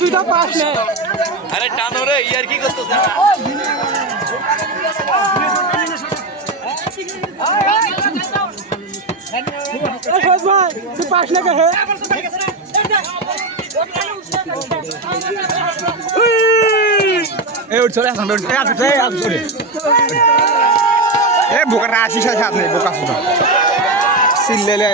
তুই তো পাস নে। আরে টানো রে, ইয়ার কি করতেছ? তুই পাস না কে? চলে আসুন বোকা রাশি সাথে হাত নেই বোকা শুধু সিললে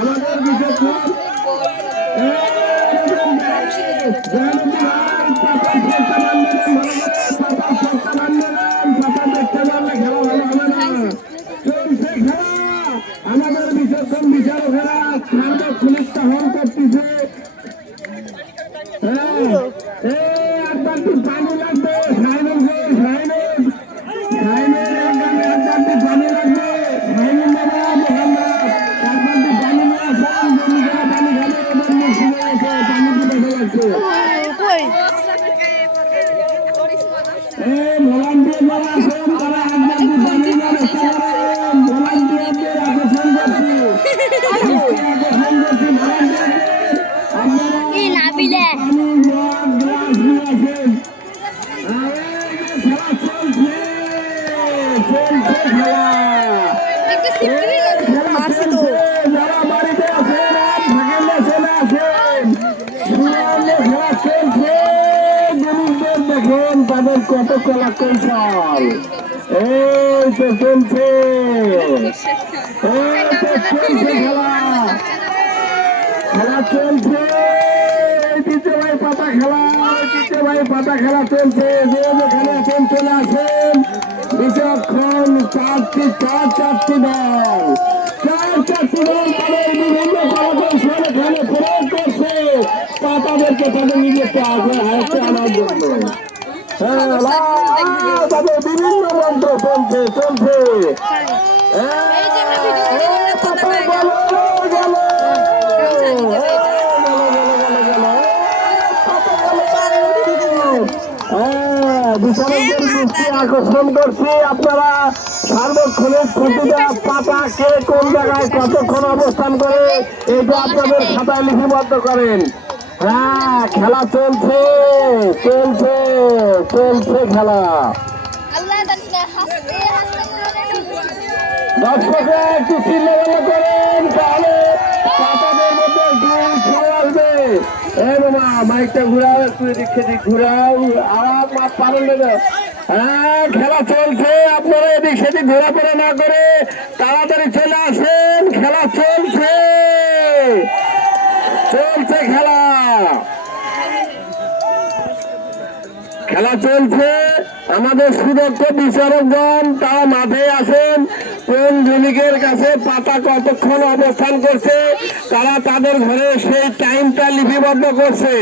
আমাদের বিশেষ আমাদের বিচক্ষণ বিচারকেরা সার্বক্ষণিক হন করতেছে। একবারটি পানি লাগবে, পানি লাগবে, তাদের কত কলা কৌশল এই তো চলছে, খেলা চলছে, ঐতিহ্যবাহী পাতা খেলা, ঐতিহ্যবাহী পাতা খেলা চলছে। যে যেখানে আছেন চলে আসেন। বিচক্ষণ চারটি দল, চারটি দল তাদের বিভিন্ন কলাকৌশল এখানে প্রয়োগ করছে পাতাদেরকে তাদের নিজেকে হাতে আনার জন্য। তাদের বিভিন্ন মন্ত্র চলছে। আকর্ষণ করছি, আপনারা সার্বক্ষণিক প্রতিটা পাতা কে কোন জায়গায় কতক্ষণ অবস্থান করে এটা আপনাদের খাতায় লিপিবদ্ধ করেন। হ্যাঁ, খেলা চলছে চলছে চলছে খেলা। দর্শকরা একটু চিল্লাপাল্লা করেন, তাহলে পাতাদের মধ্যে চলে আসবে। এই বাবা মাইকটা ঘুরাও, একটু এদিক সেদিক ঘুরাও, আরাম পালন দেবে। হ্যাঁ, খেলা চলছে, আপনারা এদিক সেদিক ঘোরাফেরা না করে তাড়াতাড়ি চলে আসেন। খেলা চলছে চলছে খেলা, খেলা চলছে। আমাদের সুদক্ষ বিচারকগণ তারা মাঠে আছেন, কোন লিগের কাছে পাতা কতক্ষণ অবস্থান করছে তারা তাদের ঘরে সেই টাইমটা লিপিবদ্ধ করছে।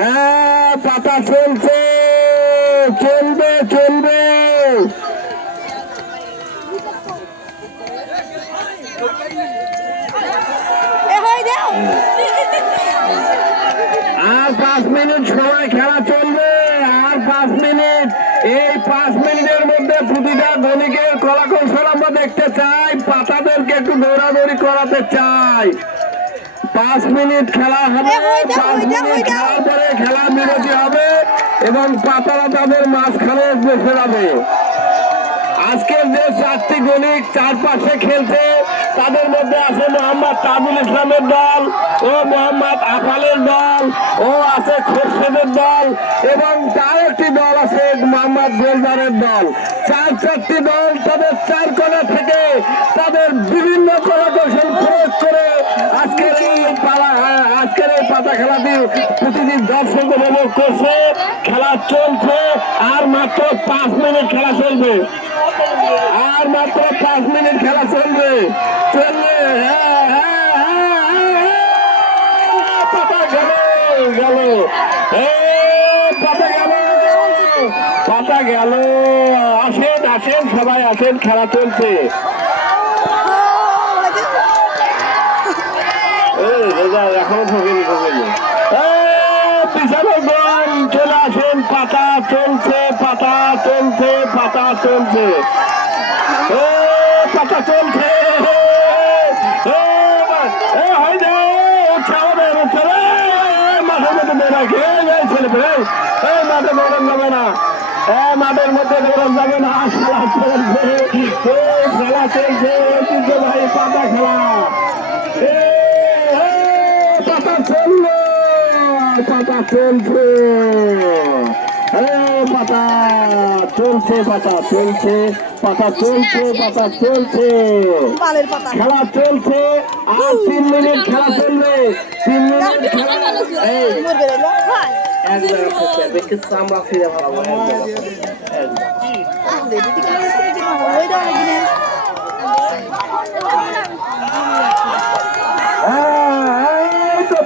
হ্যাঁ, পাতা চলছে, চলবে চলবে। আর 5 মিনিট সময় খেলা চলবে, আর 5 মিনিট। এই 5 মিনিটের মধ্যে প্রতিটা গণিকের কলা কৌশল আমরা দেখতে চাই, পাতাদেরকে একটু দৌড়াদৌড়ি করাতে চাই। 5 মিনিট খেলা হবে, 5 মিনিট খেলার পরে খেলা বিরতি হবে এবং পাতারা তাদের মাঝখানে বসে যাবে। আজকের যে 4টি গণিক চারপাশে খেলছে তাদের মধ্যে আছে মোহাম্মদ তাজুল ইসলামের দল ও মোহাম্মদ আফালের দল ও আছে খোরশেদের দল এবং তার একটি দল আছে মোহাম্মদ গোলদারের দল। 4টি দল তাদের 4 কোণা থেকে তাদের বিভিন্ন কলাকৌশল প্রয়োগ করে আজকের এই পাতা খেলাটি প্রতিদিন দর্শক উপভোগ করছে। খেলা চলছে, আর মাত্র 5 মিনিট খেলা চলবে, আর মাত্র 5 মিনিট খেলা চলবে চলবে। পাতা গেল গেল, পাতা গেল, পাতা গেল। আসেন আসেন সবাই আসেন, খেলা চলছে। এখনো ঠকেনি পিছনে বল, চলে আসেন। পাতা চলছে, পাতা চলছে, পাতা চলছে, পাতা চলছে। খেয়ে যায় ছেলে পেলে। এই মাঠে দৌড়ান যাবে না, মাঠের মধ্যে দৌড়ান যাবে না। খেলা চলছে, খেলা চলছে, ঐতিহ্যবাহী পাতা খেলা। পাতা চললো, পাতা চলছে, পাতা চলছে, পাতা চলছে, পাতা চলছে, পাতা চলছে, খেলা চলছে। আর 3 মিনিট খেলা চলবে, 3 মিনিট খেলা। চামড়া ফিরে ভালো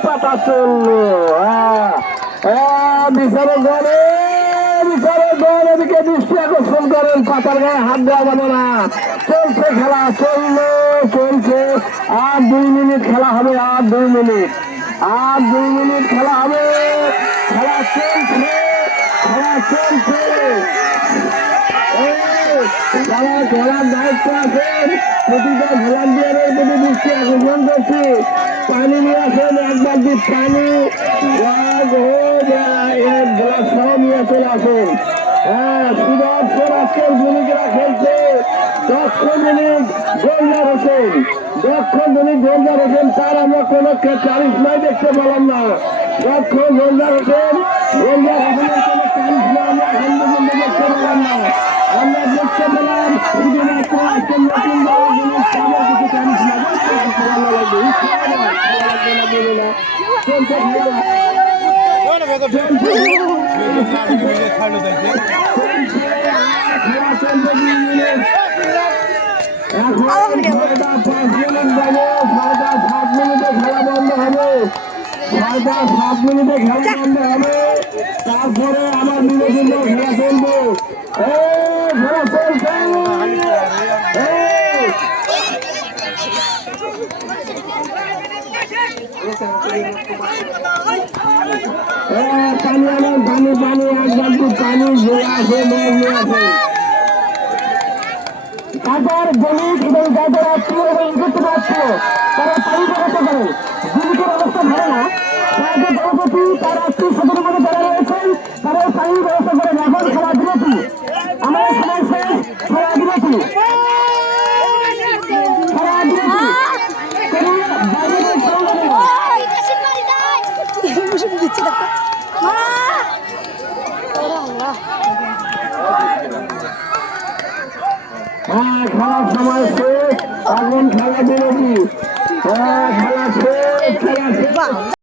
পাতা চললো। বিচারে গড়ে, বিচারে গড়, এদিকে দৃষ্টি আকর্ষণ করেন, পাতার গায়ে হাত দেওয়া যাবে না। চলছে খেলা, চললো, চলছে। আর 2 মিনিট খেলা হবে, আর 2 মিনিট, আর 2 মিনিট খেলা হবে। খেলা চলছে, খেলা চলছে। যারা খেলার দায়িত্ব আছেন প্রতিটা ভলান্টিয়ারের প্রতি দৃষ্টি আকর্ষণ করছি। পানি নিয়ে আসেন, 1 বালতি পানি, গ্লাস সহ নিয়ে চলে আসেন। সুদর্শন আজকের ভূমিকা খেলছে। 10 মিনিট গোলদার হোসেন, 10 মিনিট গোলদার হোসেন। তার আমরা কোনো চারিশমাই দেখতে পেলাম না। 10 গোলদার হোসেন, গোলদার হোসেনের কোনো চারিশমা আমরা এখন পর্যন্ত দেখতে পেলাম না। আমরা দেখতে পেলাম শুধুমাত্র আজকের নতুন দলের জন্য তাদের কিছু চারিশমা ভালো লাগবে। চলছে খেলা, এখন 5 মিনিট যাবে, 7 মিনিটে খেলা বন্ধ হবে, 7 মিনিটে খেলা বন্ধ হবে। তারপরে আবার বিনোদন খেলা চলবে। খেলা চলছে, পানি আনেন, পানি, পানি, 1 বালতি পানি নিয়ে আসে, নিয়ে আসে। তারপর দলিত এবং যাদের আত্মীয় এবং নিযুক্ত আত্মীয় তারা পানি ব্যবস্থা করেন। জীবিকার অবস্থা ভালো না, তাদের দলপতি তার আত্মীয় স্বজনের মধ্যে যারা রয়েছেন তারা পানির ব্যবস্থা করেন। এখন খেলা বিরতি, আমাদের সময় শেষ, খেলা বিরতি, খেলা বিরতি। খেলার সময় শেষ, এখন খেলা বিরতি।